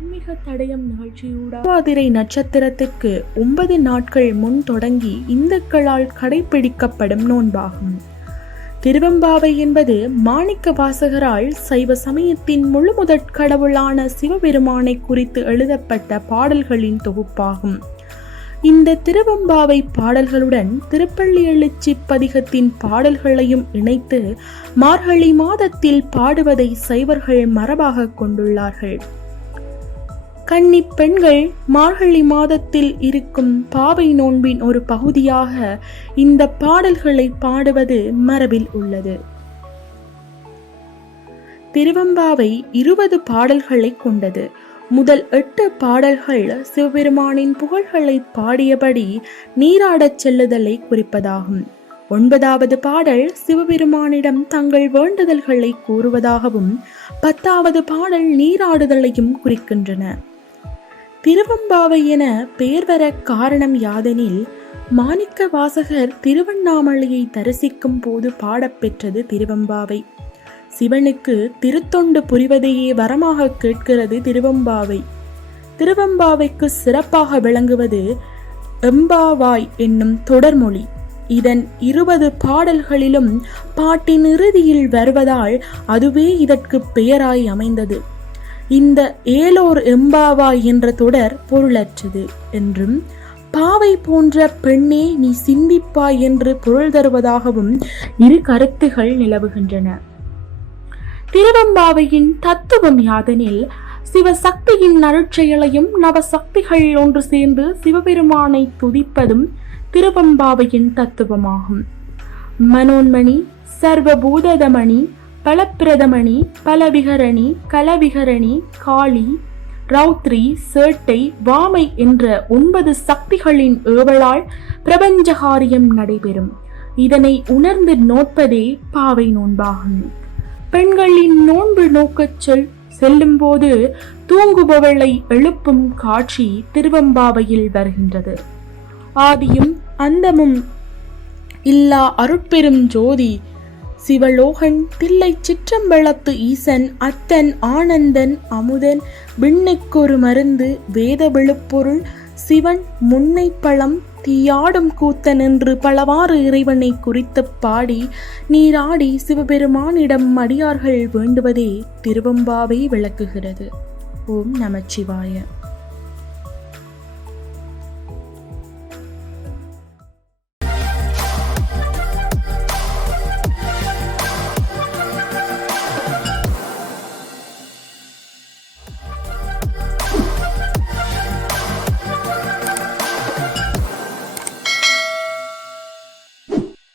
விடயம் தடயம் திருவாதிரை நட்சத்திரத்திற்கு ஒன்பது நாட்கள் முன் தொடங்கி இந்துக்களால் கடைபிடிக்கப்படும் நோன்பாகும். திருவெம்பாவை என்பது மாணிக்க வாசகரால் சைவ சமயத்தின் முழுமுதற் கடவுளான சிவபெருமானை குறித்து எழுதப்பட்ட பாடல்களின் தொகுப்பாகும். இந்த திருவம்பாவை பாடல்களுடன் திருப்பள்ளி எழுச்சி பதிகத்தின் பாடல்களையும் இணைத்து மார்கழி மாதத்தில் பாடுவதை சைவர்கள் மரபாக கொண்டுள்ளார்கள். கன்னி பெண்கள் மார்கழி மாதத்தில் இருக்கும் பாவை நோன்பின் ஒரு பகுதியாக இந்த பாடல்களை பாடுவது மரபில் உள்ளது. திருவம்பாவை இருபது பாடல்களை கொண்டது. முதல் எட்டு பாடல்கள் சிவபெருமானின் புகழ்களை பாடியபடி நீராடச் செல்லுதலை குறிப்பதாகும். ஒன்பதாவது பாடல் சிவபெருமானிடம் தங்கள் வேண்டுதல்களை கூறுவதாகவும் பத்தாவது பாடல் நீராடுதலையும் குறிக்கின்றன. திருவம்பாவை என பெயர் வர காரணம் யாதெனில் மாணிக்க வாசகர் திருவண்ணாமலையை தரிசிக்கும் போது பாடப்பெற்றது திருவம்பாவை. சிவனுக்கு திருத்தொண்டு புரிவதையே வரமாக கேட்கிறது திருவம்பாவை. திருவம்பாவைக்கு சிறப்பாக விளங்குவது எம்பாவாய் என்னும் தொடர்மொழி. இதன் இருபது பாடல்களிலும் பாட்டின் இறுதியில் வருவதால் அதுவே இதற்கு பெயராய் அமைந்தது. இந்த ஏலோர் எம்பாவா என்ற தொடர் பொருளற்றது என்றும் பாவை போன்ற பெண்ணே நீ சிந்திப்பாய் என்று பொருள் தருவதாகவும் இரு கருத்துகள் நிலவுகின்றன. திருவம்பாவையின் தத்துவம் யாதெனில் சிவசக்தியின் நருட்செயலையும் நவசக்திகள் ஒன்று சேர்ந்து சிவபெருமானை துதிப்பதும் திருவம்பாவையின் தத்துவமாகும். மனோன்மணி சர்வபூததமணி பலப்பிரதமணி பலவிகரணி கலவிகரணி காளி ரௌத்ரி சேட்டை வாமை என்ற ஒன்பது சக்திகளின் ஏவலால் பிரபஞ்சகாரியம் நடைபெறும். இதனை உணர்ந்து நோட்பதே பாவை நோன்பாகும். பெண்களின் நோன்பு நோக்கச் செல் செல்லும் போது தூங்குபவளை எழுப்பும் காட்சி திருவம்பாவையில் வருகின்றது. ஆதியும் அந்தமும் இல்லா அருட்பெரும் ஜோதி சிவலோகன் தில்லை சிற்றம்பலத்து ஈசன் அத்தன் ஆனந்தன் அமுதன் விண்ணுக்கொரு மருந்து வேத விழுப்பொருள் சிவன் முன்னைப்பழம் தீயாடும் கூத்தன் என்று பலவாறு இறைவனை குறித்து பாடி நீராடி சிவபெருமானிடம் அடியார்கள் வேண்டுவதே திருவம்பாவை விளக்குகிறது. ஓம் நமச்சிவாய.